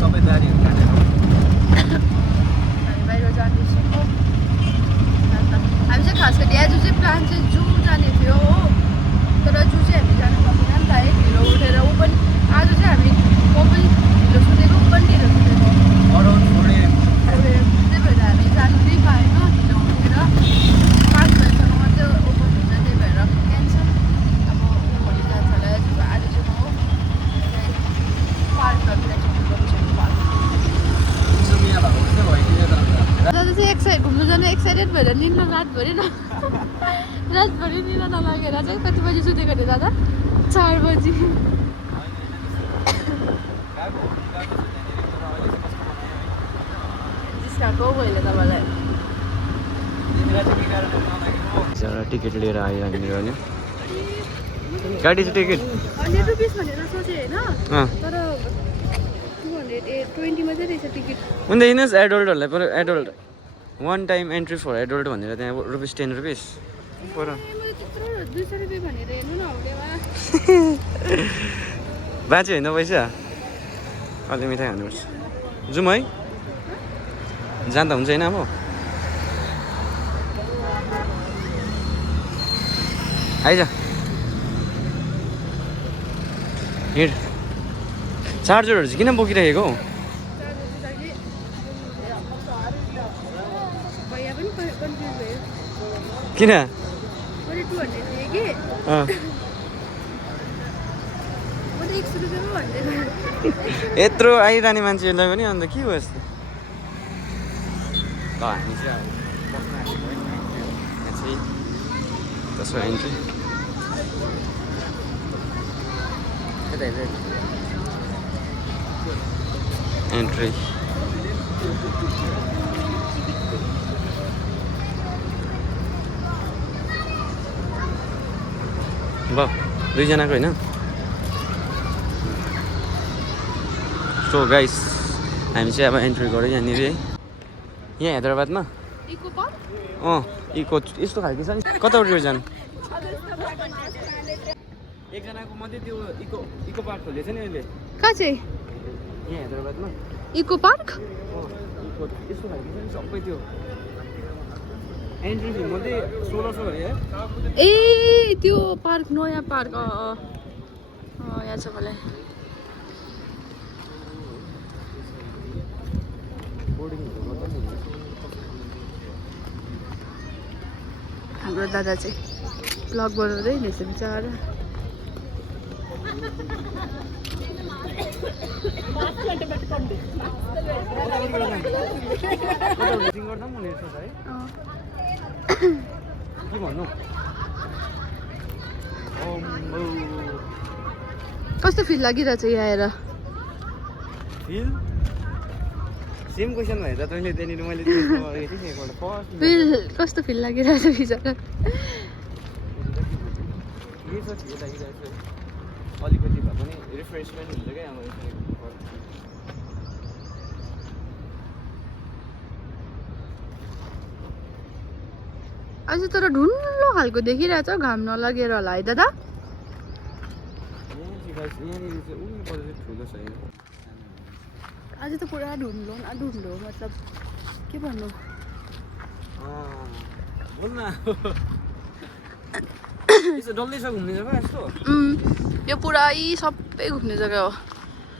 सबै दारीहरू काटेर हामी बाहिर जाँदैछौँ हामी चाहिँ खास गरी आज चाहिँ प्लान चाहिँ जू जाने थियो हो तर जू चाहिँ हामी जानु सकेन नि त है ढिलो उठेर ऊ पनि आज चाहिँ हामी म पनि ढिलो सुतेको ऊ पनि ढिलो सुतेको अराउन्ड 4 त्यही भएर हामी जानु नै पाएन ढिलो उठेर 5 बजीसम्म मात्रै ओपन हुन्छ त्यही भएर क्यान्सल अब भोलि जान्छ होला आज चाहिँ म पार्कहरूतिर चाहिँ दादा चाहिँ घुम्नु जानु एक्साइटेड भएर निन्द्रा रातभरि निन्द्रा नलागेर चाहिँ कति बजी सुतेको थियो दादा 4 बजी जिस्काएको मैले तपाईँलाई टिकट लिएर आयो हामीले भने गाडी चाहिँ टिकट 100 रुपिस भनेर सोचेँ होइन तर 220 मात्रै रहेछ टिकट अन्त हिँड्नुहोस् एडल्टहरूलाई पर adult 1 time entry for adult भनेर त्यहाँ रुपिस 10 रुपिस पर 200 रुपियाँ भनेर हेर्नु न हौडेमा बाँच्यो होइन पैसा अलि मिठाई खानुपर्छ जाउँ है जाँदा हुन्छ होइन अब आइज हिँड चार्जरहरू चाहिँ किन बोकिराखेको हौ किन यत्रो आइरहने मान्छेहरूलाई पनि अन्त के हो यस्तो ल हामी चाहिँ त्यसो एन्ट्री एन्ट्री ल दुईजनाको होइन सो गाइस हामी चाहिँ अब एन्ट्री गऱ्यो यहाँनिर है यहाँ हैदराबादमा इको पार्क इको यस्तो खालको छ नि कता उठेर जानु एकजनाको मात्रै त्यो इको पार्क खोलेको छ नि अहिले कहाँ चाहिँ यहाँ हैदराबादमा इको पार्क इको यस्तो खालको छ नि सबै त्यो एन्ट्री फी मात्रै 1600 गरे ए त्यो पार्क नयाँ पार्क यहाँ छ मलाई हाम्रो दादा चाहिँ ब्लग बनाउँदै हिँडेछ बिचरा के भन्नु कस्तो फिल लागिरहेछ यहाँ आएर फिल सेम क्वेसन भएर तैँले त्यहाँनिर मैले फिल कस्तो फिल लागिरहेछ बिचरा अलिकति भए पनि रिफ्रेसमेन्ट हुन्छ क्या अब आज तर ढुलो खालको देखिरहेछ घाम नलागेर होला है दादा आज त पुरा ढुलो न ढुलो मतलब के भन्नु डल्लै छ घुम्ने जग्गा यस्तो यो पुरै सबै घुम्ने जग्गा हो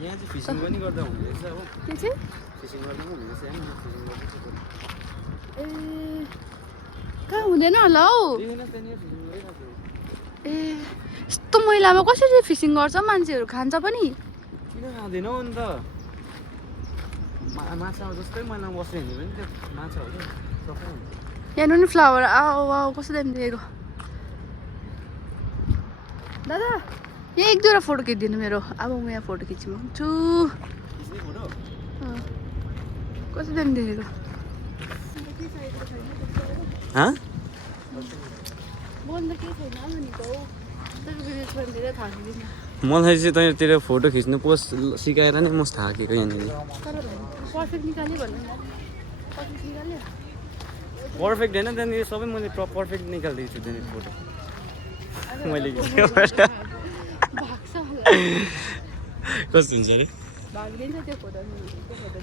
यहाँ चाहिँ फिसिङ पनि गर्दा हुने रहेछ हो के चाहिँ फिसिङ गर्दा पनि हुने रहेछ ए कहाँ हुँदैन होला हौ ए यस्तो मैलामा कसरी फिसिङ गर्छ मान्छेहरू खान्छ पनि किन खाँदैनौ अन्त माछा जस्तै मैलामा बस्यो भने पनि त्यो माछा हो क्या यहाँ नि फ्लावर आओ आओ कस्तो दामी देखेको दादा यहाँ एक दुईवटा फोटो खिचिदिनु मेरो अब म यहाँ फोटो खिच्छु कस्तो दामी देखेको मलाई चाहिँ तैँतिर फोटो खिच्नु पोस्ट सिकाएर नै म थाकेको यहाँनिर पर्फेक्ट होइन त्यहाँनिर सबै मैले पर्फेक्ट निकालिदिएको छु त्यहाँनिर फोटो मैले खिचेको कस्तो हुन्छ अरे भागिदिन्छ त्यो फोटो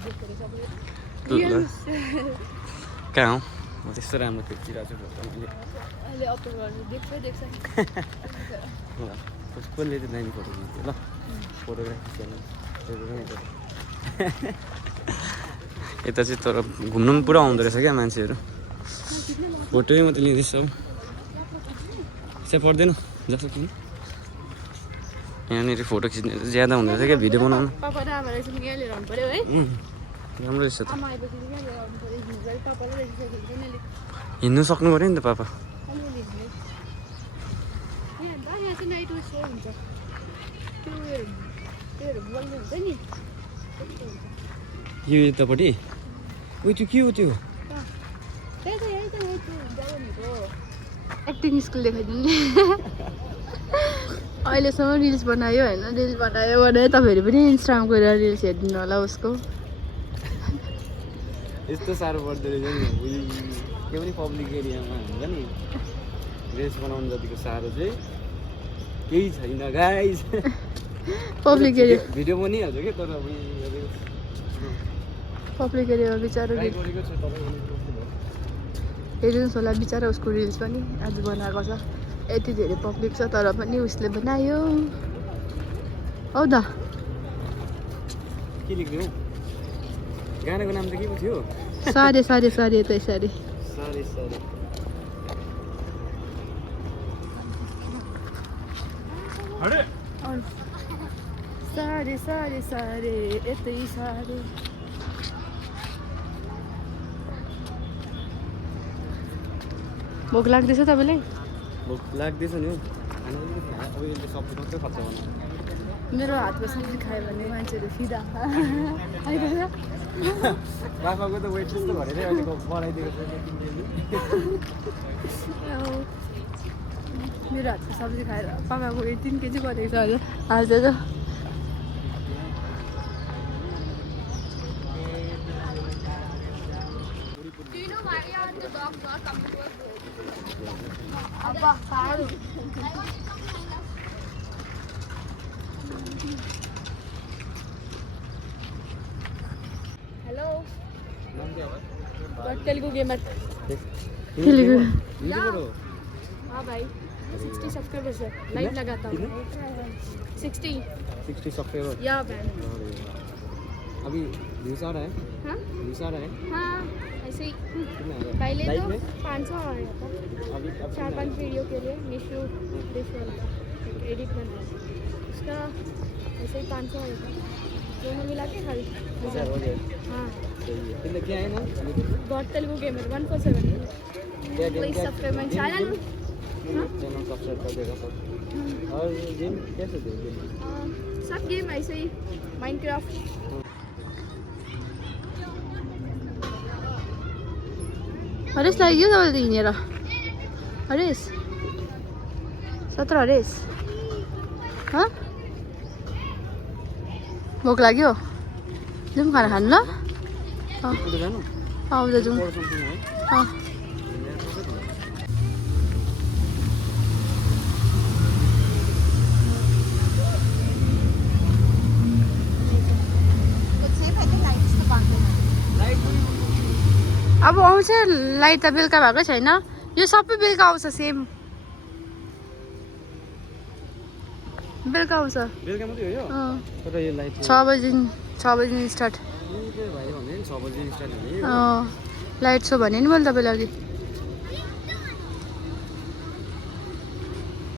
देखेर सबै कहाँ हो म त्यस्तो राम्रो खिचिरहेको छु फोटो मैले अहिले अपलोड गर्नु देख्छ कसले चाहिँ दामी फोटो खिच्यो ल फोटोग्राफी च्यानल यता चाहिँ तर घुम्नु पनि पुरा आउँदो रहेछ क्या मान्छेहरू फोटोै मात्रै लिँदैछ अब चाहिँ पर्दैन जस्तो कि यहाँनिर फोटो खिच्ने ज्यादा हुँदो रहेछ क्या भिडियो बनाउनु पापा र आमा रहेछ यहाँ लिएर आउनु पऱ्यो है राम्रो रहेछ त आमा आएपछि यहाँ लिएर आउनु पऱ्यो हिँड्दै पापाले रहेछ हिँड्नु सक्नु पऱ्यो नि त पापा अलिअलि हिँड्दै यहाँ चाहिँ नाइट सो हुन्छ त्योहरू बोल्ने हुन्छ नि यो यतापट्टि उयो त्यो के हो त्यो एक्टिङ स्कुल देखाइदिनु नि अहिलेसम्म रिल्स बनायो होइन रिल्स बनायो भने तपाईँहरू पनि इन्स्टाग्राम गएर रिल्स हेरिदिनु होला उसको यस्तो साह्रो पर्दो रहेछ नि के पनि पब्लिक एरियामा हुन्छ नि रिल्स बनाउनु जतिको साह्रो चाहिँ केही छैन गाइस पब्लिक एरिया भिडियो बनिहाल्छ क्या तर पब्लिक एरियामा बिचरा हेरिदिनुहोस् होला बिचरा उसको रिल्स पनि आज बनाएको छ यति धेरै पब्लिक छ तर पनि उसले बनायो हौ दा के लेख्दिउँ गानाको नाम चाहिँ के पो थियो सारे सारे सारे यतै सारे सारे सारे सारे सारे सारे यतै सारे भोक लाग्दैछ तपाईँलाई भोक लाग्दैछ नि हौ खाना अब यसले सब्जी मात्रै खर्च गर्नु मेरो हातको सब्जी खायो भने मान्छेहरू फिदा बाबाको त वेट त्यस्तो भनेर अहिलेको बढाइदिएको छ मेरो हातको सब्जी खाएर पापाको 18 केजी बढेको छ आज त हेलो तेलुगु गेमर तेलुगु हाँ भाई 60 सब्सक्राइबर्स है लाइव लगाता हूँ 60 सब्सक्राइबर या मैम अभी व्यूज आ रहा है हाँ व्यूज आ रहा है हाँ ऐसे ही कितना आया पहले लाइव तो में 500 आया था अभी 4-5 वीडियो के लिए निशु डिश वाला एडिट करना है उसका ऐसे ही 500 आया था दोनों मिला के खाली अच्छा हो गया हाँ सही है कितना क्या है ना गॉड तेलुगु गेमर 147 क्या please subscribe my channel channel subscribe कर देगा सब और गेम कैसे दे गेम सब गेम ऐसे ही माइनक्राफ्ट हरेस लाग्यो तपाईँले त हिँडेर हरेस 17 हरेस हँ भोक लाग्यो जाउँ खाना खानु ल उधर जानु उता जाउँ और समथिङ है अब आउँछ लाइट त बेलुका भएकै छैन यो सबै बेलुका आउँछ सेम बेलुका आउँछ बेलुका मात्रै हो यो तर यो लाइट 6 बजी स्टार्ट भाइ भने 6 बजे स्टार्ट हुने लाइट सो भने नि मैले तपाईँलाई अघि